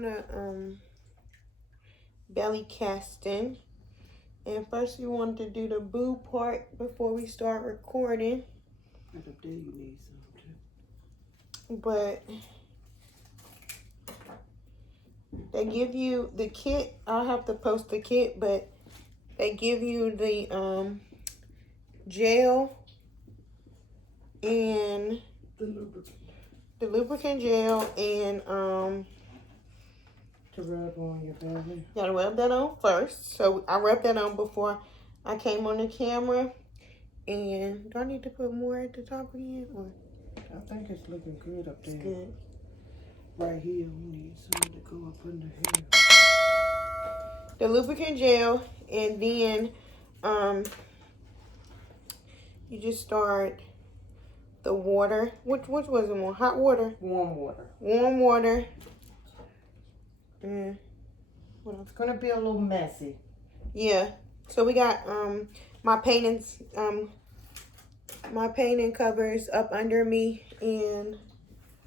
doing a belly casting. And first we wanted to do the boob part before we start recording. Right up there you need some too. But they give you the kit. I'll have to post the kit, but they give you the gel and the lubricant gel and to rub on your belly. gotta rub that on first. So I rubbed that on before I came on the camera. And do I need to put more at the top again? Or I think it's looking good up there. it's good. Right here, we need some to go up under here. The lubricant gel, and then you just start the water. Which was it more? Hot water? Warm water. Warm water. And what else? It's gonna be a little messy. Yeah. So we got my painting covers up under me, and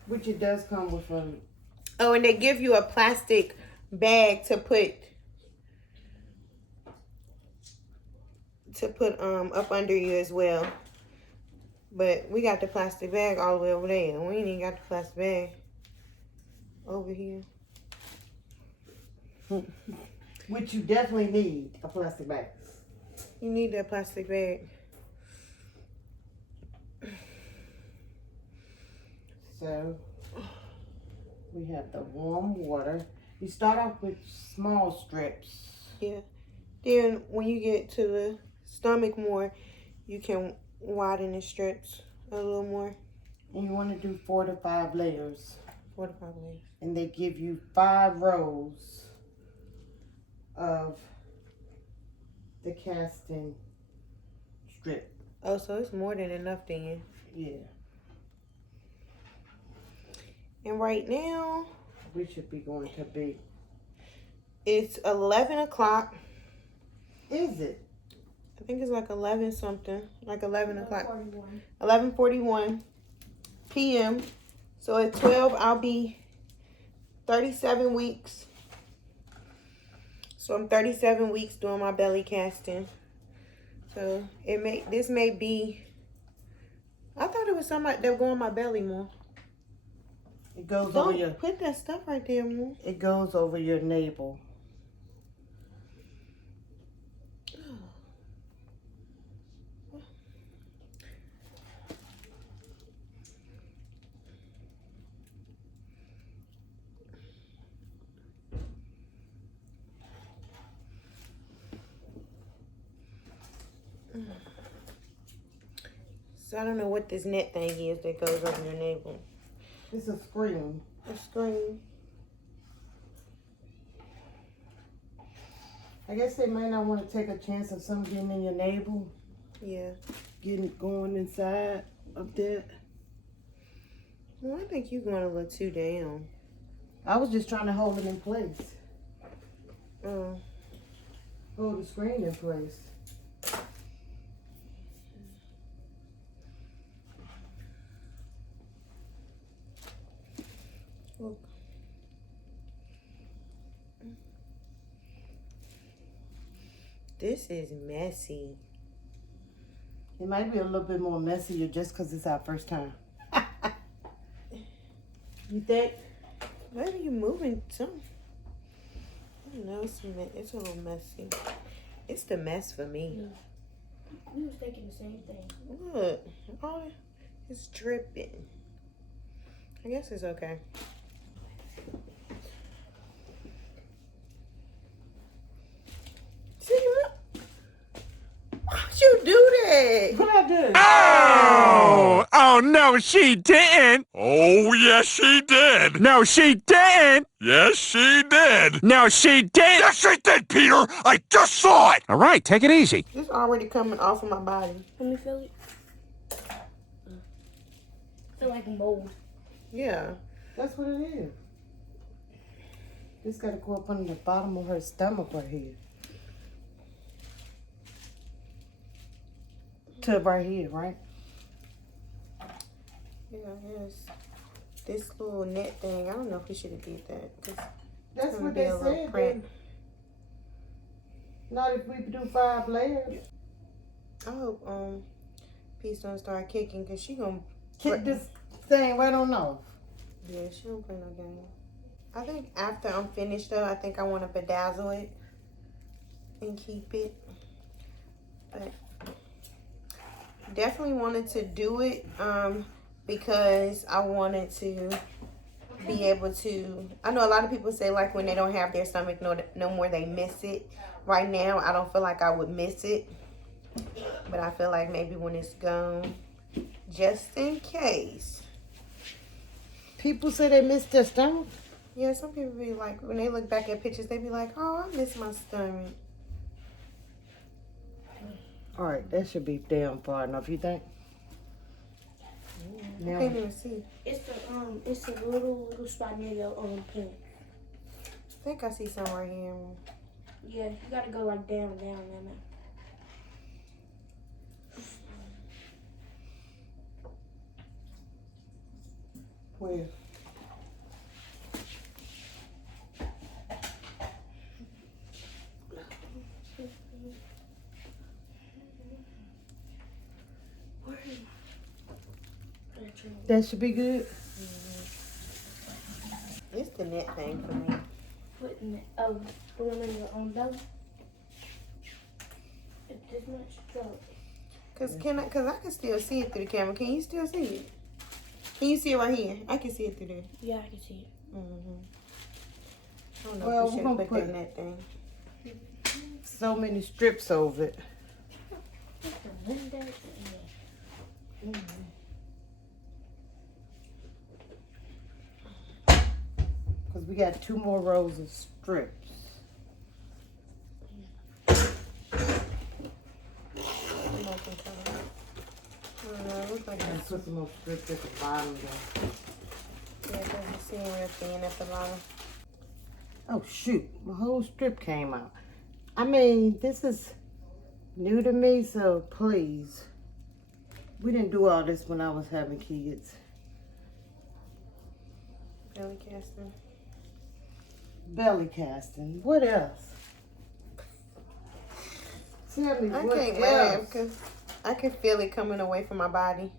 which it does come with a. Oh, and they give you a plastic bag to put up under you as well. But we got the plastic bag all the way over there. We ain't even got the plastic bag over here. Which you definitely need a plastic bag. You need that plastic bag. So we have the warm water. You start off with small strips. Yeah. Then when you get to the stomach more, you can widen the strips a little more. And you want to do 4 to 5 layers. 4 to 5 layers. And they give you 5 rows of the casting strip. Oh, so it's more than enough then. Yeah. And right now, we should be going to be. It's 11 o'clock. Is it? I think it's like 11 something. Like 11 o'clock. 11:41 p.m. So at 12, I'll be 37 weeks. So I'm 37 weeks doing my belly casting. So this may be. I thought it was somebody that would go on my belly more. It goes Don't over your. Put that stuff right there more. It goes over your navel. So I don't know what this net thing is that goes over your navel. It's a screen. A screen. I guess they might not want to take a chance of something getting in your navel. Yeah. Going inside of that. Well, I think you're going a little too down. I was just trying to hold it in place. Oh. Hold the screen in place. Look. This is messy. It might be a little bit more messier just because it's our first time. You think? Maybe you're moving some. I don't know. It's a little messy. It's the mess for me. Yeah. We was thinking the same thing. Look. Oh, it's dripping. I guess it's okay. See, look. Why'd you do that? What I do? Oh! Oh, no, she didn't! Oh, yes, she did! No, she didn't! Yes, she did! No, she didn't! Yes, she did, Peter! I just saw it! All right, take it easy. It's already coming off of my body. Let me feel it. Feel like mold. Yeah. That's what it is. This got to go up under the bottom of her stomach right here. To right here, right? Yeah, yes. This little net thing, I don't know if we should have did that. Cause That's gonna what be they a little said. print. Not if we do 5 layers. I hope Peace don't start kicking, cause she gonna Kick this thing right on off. yeah, she don't play no game. I think after I'm finished though, I think I want to bedazzle it and keep it. But definitely wanted to do it because I wanted to be able to. I know a lot of people say like when they don't have their stomach no more, they miss it. Right now, I don't feel like I would miss it, but I feel like maybe when it's gone, just in case. People say they miss their stomach. Yeah, some people be like, when they look back at pictures, they be like, oh, I miss my stomach. All right, that should be damn far enough, you think? I can't even see. It's a little spot near the pin. I think I see some right here. Yeah, you gotta go like down. Where? That should be good. It's the net thing for me. Putting it, put them in your own belly. This much. So, Cause I can still see it through the camera. Can you still see it? Can you see it right here? I can see it through there. yeah, I can see it. I don't know Well, if we we're should gonna put that put- net thing. So many strips over it. Just a little bit. Because we got 2 more rows of strips. Looks like And it's, put some more strips at the bottom there. yeah, cause it's seeing real thin at the bottom. Oh shoot, my whole strip came out. I mean, this is new to me, so please. We didn't do all this when I was having kids. Belly casting. Belly casting. What else? Tell me I what can't else? laugh because I can feel it coming away from my body.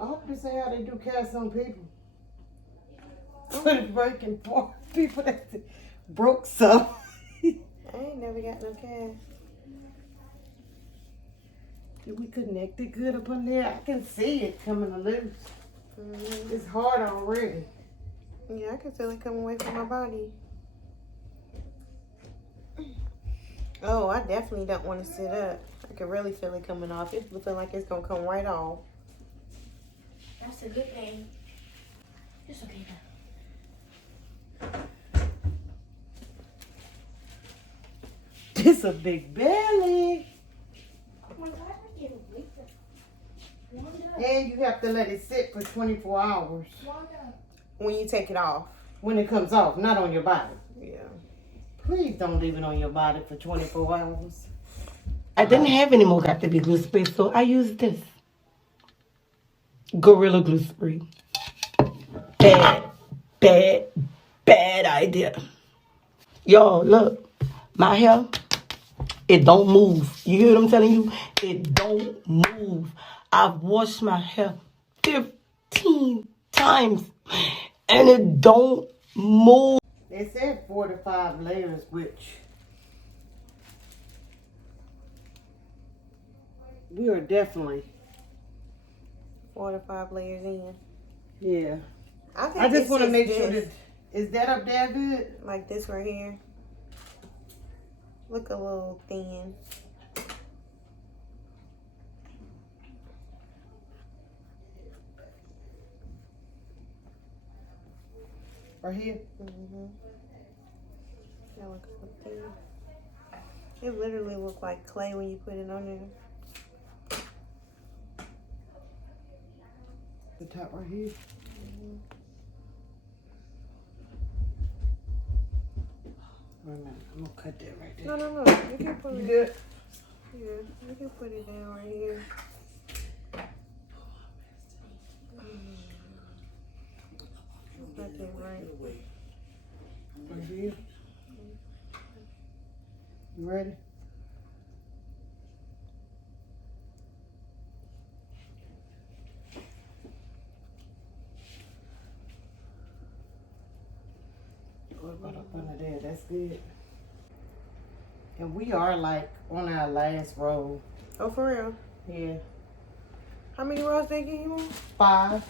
I hope this ain't how they do casts on people. Put breaking for people that broke some. I ain't never got no cast. Did we connect it good up on there? I can see it coming loose. It's hard already. Yeah, I can feel it coming away from my body. Oh, I definitely don't want to sit up. I can really feel it coming off. It feel like it's gonna come right off. That's a good thing. It's okay now. It's a big belly. And you have to let it sit for 24 hours When you take it off. when it comes off, not on your body. Yeah. Please don't leave it on your body for 24 hours. I didn't have any more Got to Be glue spray, so I used this. Gorilla Glue Spray. Bad idea. Y'all, look. My hair, it don't move. You hear what I'm telling you? It don't move. I've washed my hair 15 times, and it don't move. They said 4 to 5 layers, which we are definitely, 4 to 5 layers in. yeah. I think I just it's want to make sure this. that, is that up there good? Like this right here. Look a little thin. Right here? That looks so thin. It literally looks like clay when you put it on there. The top right here? Wait a minute, I'm gonna cut that right there. No. You can put You it. good? Yeah, you can put it down right here. Nothing right. Right here. You ready? What about up under there? That's good. And we are like on our last roll. Oh, for real? Yeah. How many rolls they give you on? 5.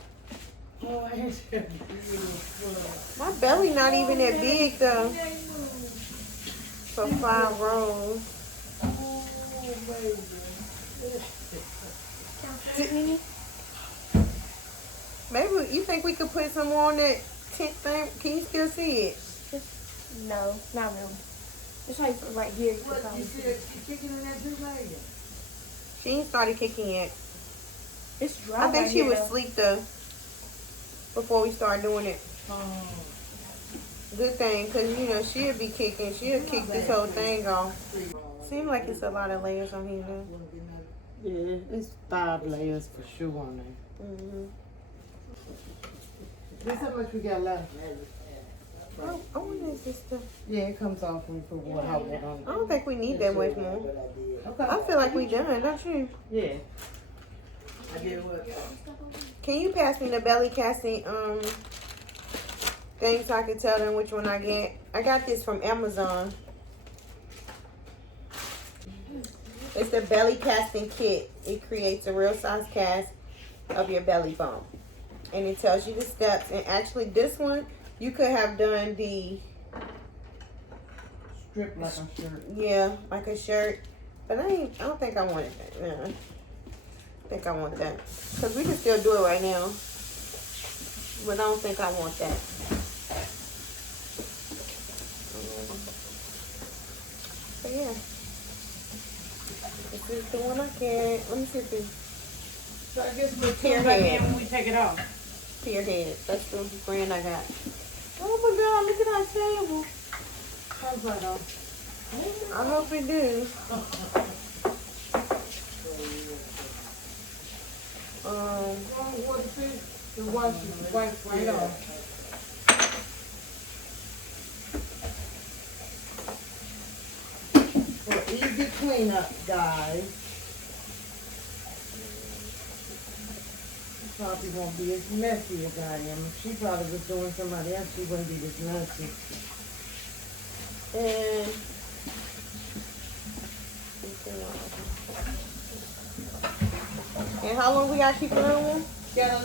My belly not even that big though. For 5 rolls. Maybe you think we could put some on that tent thing? Can you still see it? No, not really. It's like right here. You can probably see it. She ain't started kicking yet. It's dry. I think right she here, was though. asleep though. Before we start doing it. Good thing, cause you know she'll be kicking. She'll kick this whole thing off. Seems like it's a lot of layers on here though. Yeah, it's 5 layers for sure on there. This how much we got left? Oh, what is this stuff? Yeah, it comes off when you put water hot water on I don't think we need that much more. it. Okay. I feel like we done, don't you? Yeah. Can you pass me the belly casting thing so I can tell them which one I get? I got this from Amazon. It's the belly casting kit. It creates a real size cast of your belly bump. And it tells you the steps. And actually this one, you could have done the, Strip like a shirt. yeah, like a shirt. But I don't think I wanted that. No. I think I want that. Because we can still do it right now. But I don't think I want that. But yeah. This is the one I can. Let me see if it's So I guess we'll Tear come back head. in when we take it off. Spearhead. That's the brand I got. Oh my God, look at our table. Comes right off. I hope it do. Water fish, the wash is wiped right off. For easy cleanup, guys. Probably won't be as messy as I am. If she probably was doing somebody else, she wouldn't be this messy. And how long we gotta keep it on? Yeah,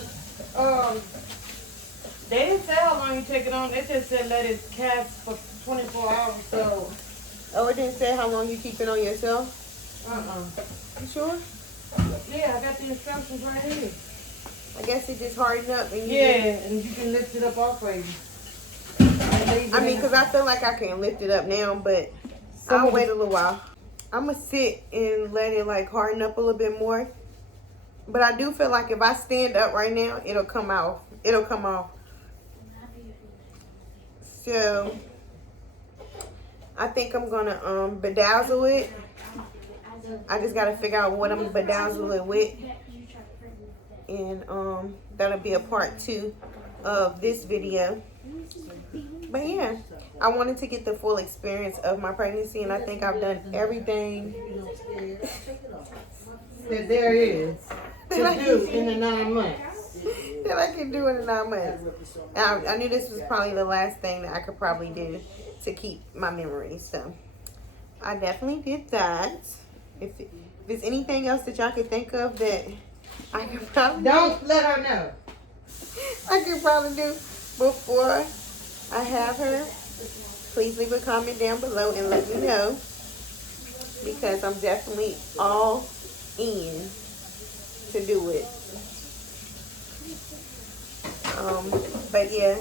they didn't say how long you take it on. They just said let it cast for 24 hours. So, Oh, it didn't say how long you keep it on yourself? You sure? Yeah, I got the instructions right here. I guess it just hardened up and you Yeah, and you can lift it up off of you. I mean, because I feel like I can lift it up now, but I'll wait a little while. I'm going to sit and let it like harden up a little bit more. But I do feel like if I stand up right now, it'll come out. It'll come off. So, I think I'm going to bedazzle it. I just got to figure out what I'm going to bedazzle it with. And that'll be a part 2 of this video. But yeah, I wanted to get the full experience of my pregnancy, and I think I've done everything That there is to do in the 9 months. that I can do in the 9 months. And I knew this was probably the last thing that I could probably do to keep my memories. So I definitely did that. If there's anything else that y'all could think of that I could probably Don't let her know. I could probably do before I have her, please leave a comment down below and let me know, because I'm definitely all in to do it. But yeah,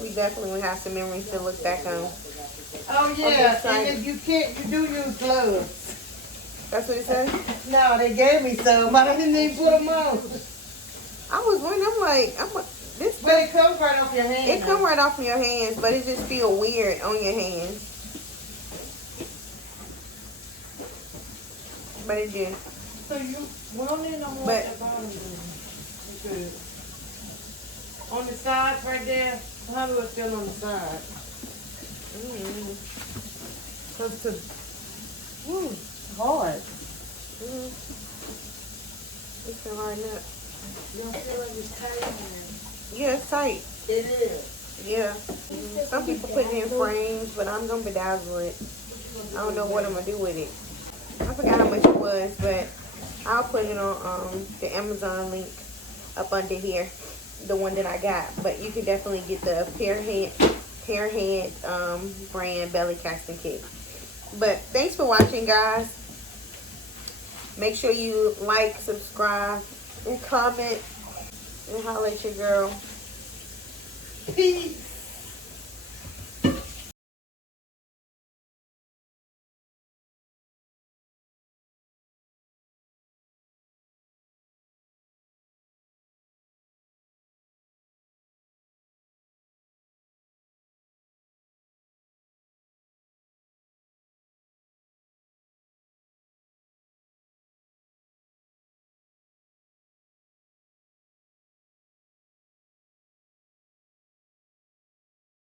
we definitely will have some memories to look back on. Oh yeah, excited. and if you can't, you do use gloves. That's what it said? No, they gave me some, but I didn't even put them on. I was wondering, this But it comes right off your hand. it come right off from your hands, but it just feel weird on your hands. But it do. So you, we don't need no more But- at the bottom. Good. On the sides right there, How do it feel on the side? Mm-hmm. Cause to, hard. Mm-hmm. It's gonna harden up. You don't feel like it's tight? Yeah, it's tight. It is. Yeah. Some people put it in frames, but I'm gonna bedazzle it. I don't know what I'm gonna do with it. I forgot how much it was, but I'll put it on the Amazon link up under here, the one that I got. But you can definitely get the Pearhead brand belly casting kit. But thanks for watching, guys. Make sure you like, subscribe, and comment, and holler at your girl. Peace.